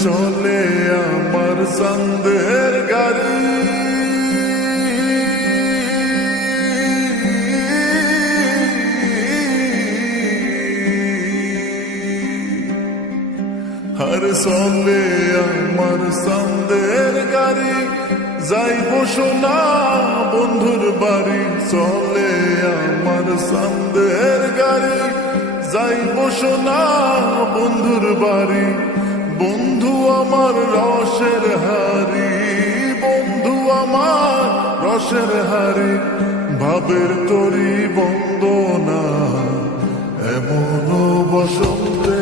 চলে আমার সন্দের গাড়ি আর চলে আমার সন্দের গাড়ি যাইব সোনা বন্ধুর বাড়ি চলে আমার সন্দের গাড়ি যাইব সোনা বন্ধুর বাড়ি বন্ধু আমার রসের হারি বন্ধু আমার রসের হারি ভাবের তরি বন্দনা এমন বসন্তে